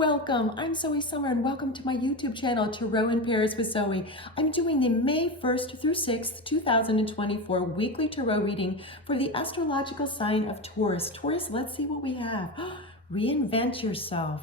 Welcome, I'm Zoe Summer and welcome to my YouTube channel, Tarot in Pairs with Zoe. I'm doing the May 1st through 6th, 2024 weekly tarot reading for the astrological sign of Taurus. Taurus, let's see what we have. Reinvent yourself.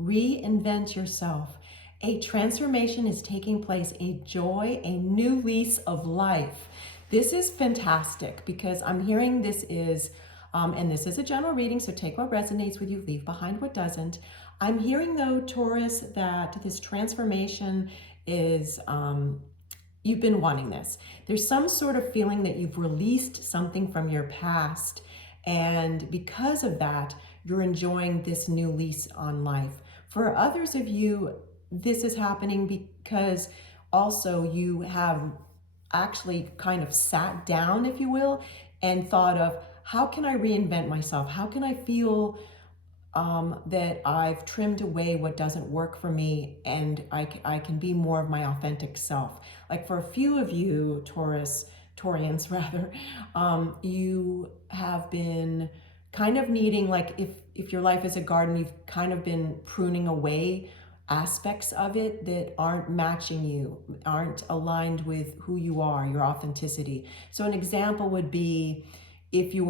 Reinvent yourself. A transformation is taking place, a joy, a new lease of life. This is fantastic because I'm hearing this is, and this is a general reading, so take what resonates with you, leave behind what doesn't. I'm hearing though, Taurus, that this transformation is, you've been wanting this. There's some sort of feeling that you've released something from your past, and because of that, you're enjoying this new lease on life. For others of you, this is happening because also you have actually kind of sat down, if you will, and thought of, how can I reinvent myself? How can I feel that I've trimmed away what doesn't work for me and I can be more of my authentic self. Like for a few of you, Taurians rather, you have been kind of needing, like if your life is a garden, you've kind of been pruning away aspects of it that aren't matching you, aren't aligned with who you are, your authenticity. So an example would be, if you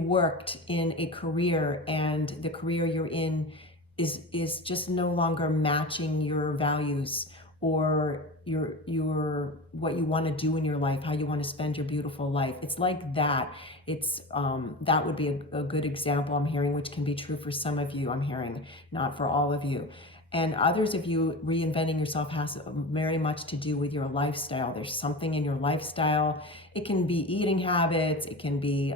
worked in a career and the career you're in is just no longer matching your values or your what you want to do in your life, how you want to spend your beautiful life. It's like that. It's that would be a good example I'm hearing, which can be true for some of you, I'm hearing, not for all of you. And others of you, reinventing yourself has very much to do with your lifestyle. There's something in your lifestyle. It can be eating habits. It can be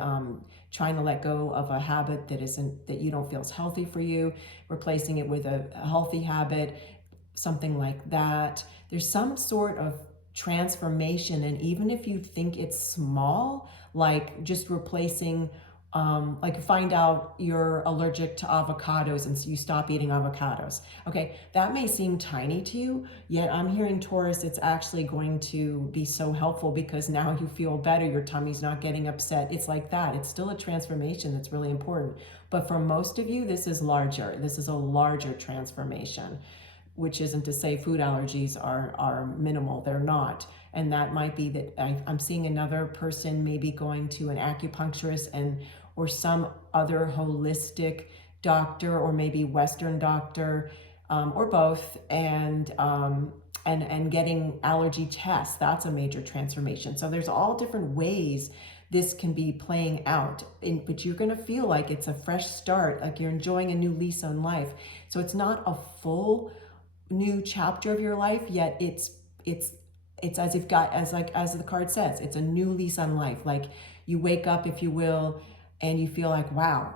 trying to let go of a habit that you don't feel is healthy for you, replacing it with a healthy habit, something like that. There's some sort of transformation, and even if you think it's small, like just replacing like find out you're allergic to avocados and so you stop eating avocados. Okay, that may seem tiny to you, yet I'm hearing, Taurus, it's actually going to be so helpful because now you feel better, your tummy's not getting upset. It's like that. It's still a transformation that's really important. But for most of you, this is larger. This is a larger transformation, which isn't to say food allergies are minimal. They're not. And that might be that I'm seeing another person maybe going to an acupuncturist or some other holistic doctor, or maybe Western doctor, or both, and getting allergy tests. That's a major transformation. So there's all different ways this can be playing out, but you're gonna feel like it's a fresh start, like you're enjoying a new lease on life. So it's not a full new chapter of your life, yet it's as if God, as the card says, it's a new lease on life. Like you wake up, if you will, and you feel like, wow,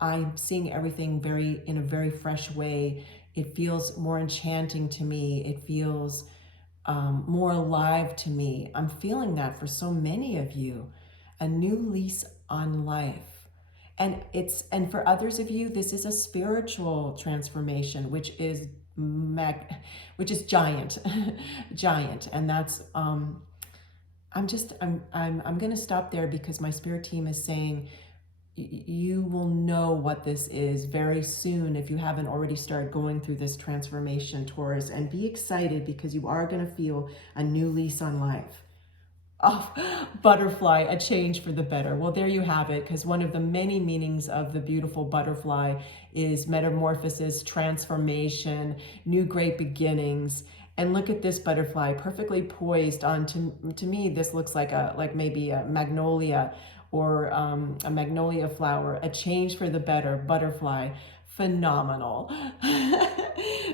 I'm seeing everything in a very fresh way. It feels more enchanting to me. It feels more alive to me. I'm feeling that for so many of you, a new lease on life. And for others of you, this is a spiritual transformation, which is giant, giant. And that's I'm going to stop there because my spirit team is saying you will know what this is very soon if you haven't already started going through this transformation, Taurus, and be excited because you are going to feel a new lease on life. Oh, butterfly, a change for the better. Well, there you have it, because one of the many meanings of the beautiful butterfly is metamorphosis, transformation, new great beginnings. And look at this butterfly, perfectly poised on, to me, this looks like maybe a magnolia, or a magnolia flower, a change for the better, butterfly, phenomenal.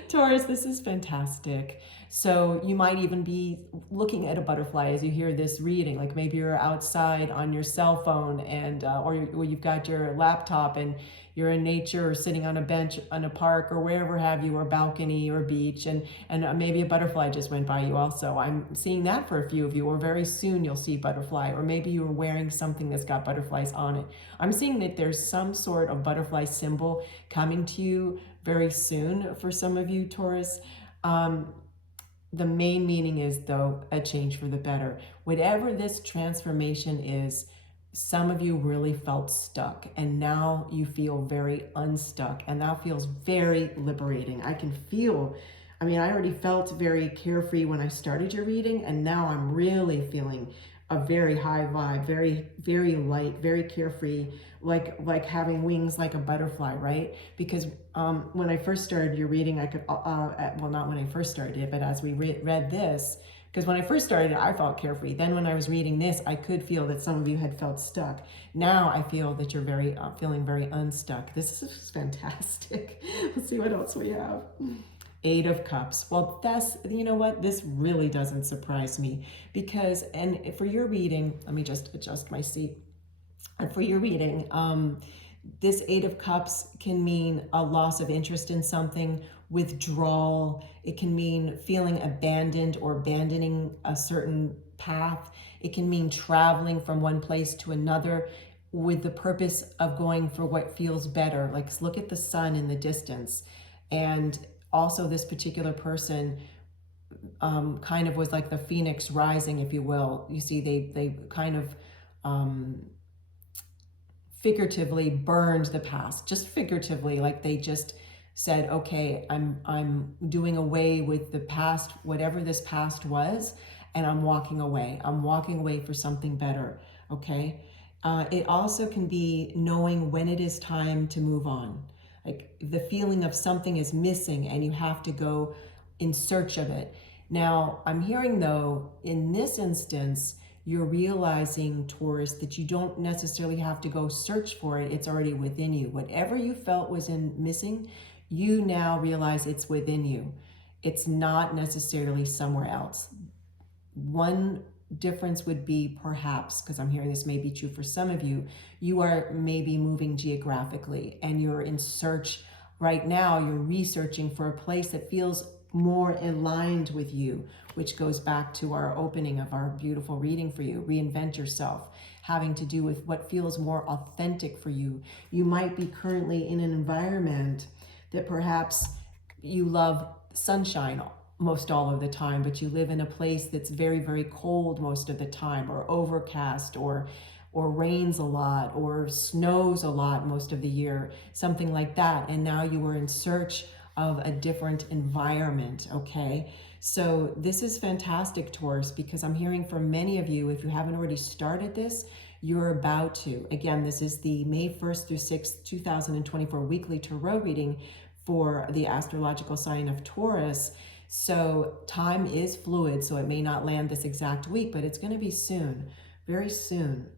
Taurus, this is fantastic. So you might even be looking at a butterfly as you hear this reading, like maybe you're outside on your cell phone and or you've got your laptop and you're in nature or sitting on a bench on a park or wherever have you, or balcony or beach, and maybe a butterfly just went by you also. I'm seeing that for a few of you, or very soon you'll see butterfly, or maybe you're wearing something that's got butterflies on it. I'm seeing that there's some sort of butterfly symbol coming to you very soon for some of you, Taurus. The main meaning is, though, a change for the better. Whatever this transformation is, some of you really felt stuck, and now you feel very unstuck, and that feels very liberating. I can feel, I mean, I already felt very carefree when I started your reading, and now I'm really feeling a very high vibe, very, very light, very carefree, like having wings like a butterfly, right? Because when I first started your reading, I could, well, not when I first started it, but as we read this, because when I first started, I felt carefree. Then when I was reading this, I could feel that some of you had felt stuck. Now I feel that you're very feeling very unstuck. This is fantastic. Let's see what else we have. Eight of Cups. Well, that's, you know what? This really doesn't surprise me because, and for your reading, let me just adjust my seat. And for your reading, this Eight of Cups can mean a loss of interest in something, withdrawal. It can mean feeling abandoned or abandoning a certain path. It can mean traveling from one place to another with the purpose of going for what feels better. Like, look at the sun in the distance. And also this particular person kind of was like the phoenix rising, if you will. You see, they kind of figuratively burned the past, just figuratively, like they just said, okay, I'm doing away with the past, whatever this past was, and I'm walking away. I'm walking away for something better, okay? It also can be knowing when it is time to move on. Like the feeling of something is missing and you have to go in search of it. Now, I'm hearing though, in this instance, you're realizing, Taurus, that you don't necessarily have to go search for it. It's already within you. Whatever you felt was missing, you now realize it's within you. It's not necessarily somewhere else. One difference would be perhaps, because I'm hearing this may be true for some of you, you are maybe moving geographically and you're in search right now, you're researching for a place that feels more aligned with you, which goes back to our opening of our beautiful reading for you. Reinvent yourself, having to do with what feels more authentic for you. You might be currently in an environment that perhaps you love sunshine most all of the time, but you live in a place that's very, very cold most of the time, or overcast, or rains a lot, or snows a lot most of the year, something like that. And now you are in search of a different environment, okay? So this is fantastic, Taurus, because I'm hearing from many of you, if you haven't already started this, you're about to. Again, this is the May 1st through 6th, 2024 weekly tarot reading for the astrological sign of Taurus. So time is fluid, so it may not land this exact week, but it's going to be soon, very soon.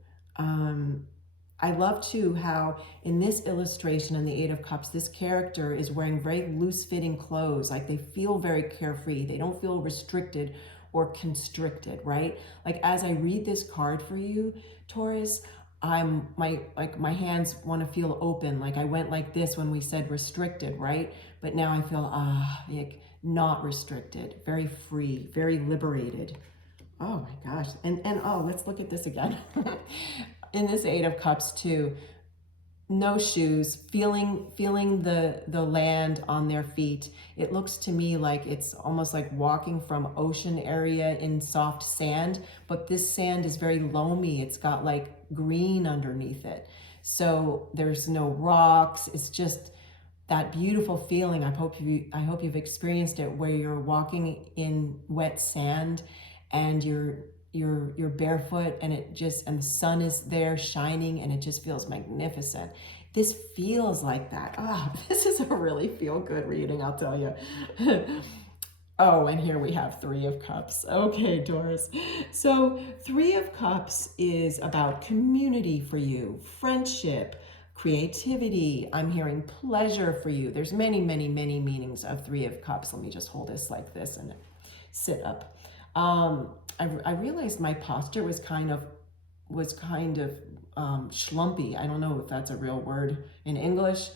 I love too how in this illustration in the Eight of Cups, this character is wearing very loose-fitting clothes. Like they feel very carefree. They don't feel restricted or constricted, right? Like as I read this card for you, Taurus, my hands want to feel open. Like I went like this when we said restricted, right? But now I feel like not restricted, very free, very liberated. Oh my gosh. And oh, let's look at this again. In this Eight of Cups too, no shoes, feeling the land on their feet. It looks to me like it's almost like walking from ocean area in soft sand, but this sand is very loamy. It's got like green underneath it. So there's no rocks. It's just that beautiful feeling. I hope you've experienced it, where you're walking in wet sand and you're barefoot and and the sun is there shining and it just feels magnificent. This feels like that. This is a really feel good reading, I'll tell you. Oh, and here we have Three of Cups. Okay, Taurus. So Three of Cups is about community for you, friendship, creativity. I'm hearing pleasure for you. There's many, many, many meanings of Three of Cups. Let me just hold this like this and sit up. I realized my posture was kind of schlumpy. I don't know if that's a real word in English.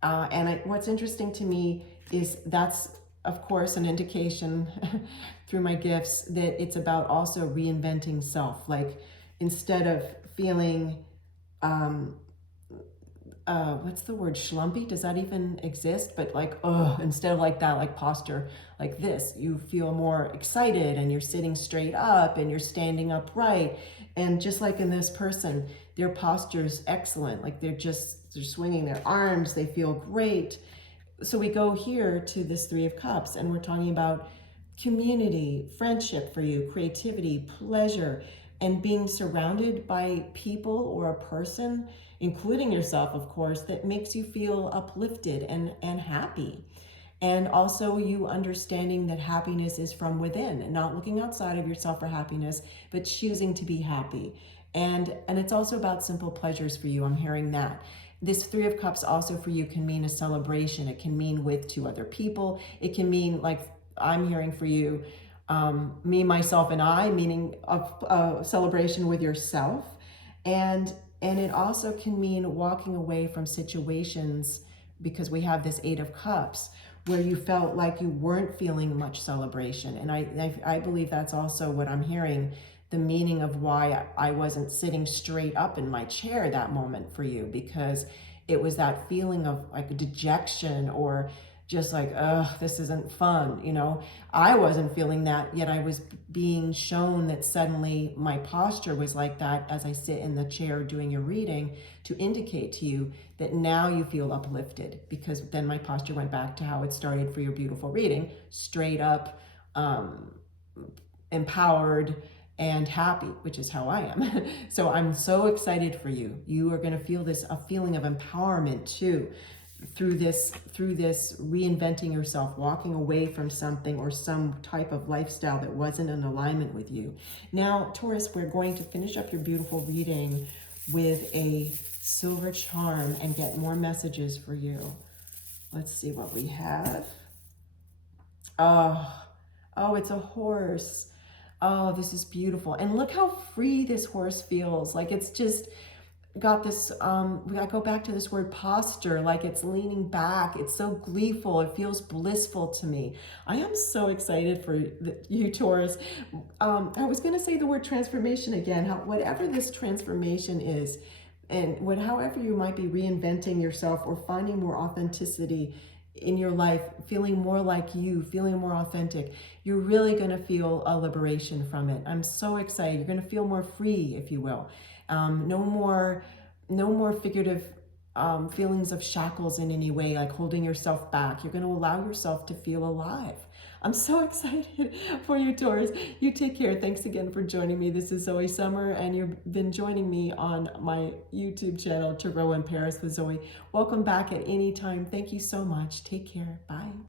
What's interesting to me is that's, of course, an indication through my gifts that it's about also reinventing self. Like instead of feeling, what's the word, schlumpy? Does that even exist? But like, instead of like that, like posture, like this, you feel more excited and you're sitting straight up and you're standing upright. And just like in this person, Their posture's excellent. Like they're swinging their arms. They feel great. So we go here to this Three of Cups, and we're talking about community, friendship for you, creativity, pleasure, and being surrounded by people or a person, including yourself, of course, that makes you feel uplifted and happy. And also you understanding that happiness is from within and not looking outside of yourself for happiness, but choosing to be happy. And it's also about simple pleasures for you. I'm hearing that. This Three of Cups also for you can mean a celebration. It can mean with two other people. It can mean, like I'm hearing for you, me, myself, and I, meaning a celebration with yourself. And it also can mean walking away from situations, because we have this Eight of Cups, where you felt like you weren't feeling much celebration. And I believe that's also what I'm hearing, the meaning of why I wasn't sitting straight up in my chair that moment for you, because it was that feeling of like dejection, or just like, ugh, this isn't fun, you know. I wasn't feeling that, yet I was being shown that suddenly my posture was like that as I sit in the chair doing your reading, to indicate to you that now you feel uplifted, because then my posture went back to how it started for your beautiful reading, straight up, empowered and happy, which is how I am. So I'm so excited for you. You are going to feel a feeling of empowerment too, through this reinventing yourself, walking away from something or some type of lifestyle that wasn't in alignment with you. Now, Taurus, we're going to finish up your beautiful reading with a silver charm and get more messages for you. Let's see what we have. Oh, it's a horse. Oh, this is beautiful. And look how free this horse feels. Like it's just got this, I go back to this word posture, like it's leaning back. It's so gleeful. It feels blissful to me. I am so excited for you, Taurus. I was going to say the word transformation again. Whatever this transformation is, and however you might be reinventing yourself or finding more authenticity in your life, feeling more like you, feeling more authentic, you're really going to feel a liberation from it. I'm so excited. You're going to feel more free, if you will. No more figurative feelings of shackles in any way, like holding yourself back. You're going to allow yourself to feel alive. I'm so excited for you, Taurus. You take care. Thanks again for joining me. This is Zoe Summer, and you've been joining me on my YouTube channel, Tarot in Paris with Zoe. Welcome back at any time. Thank you so much. Take care. Bye.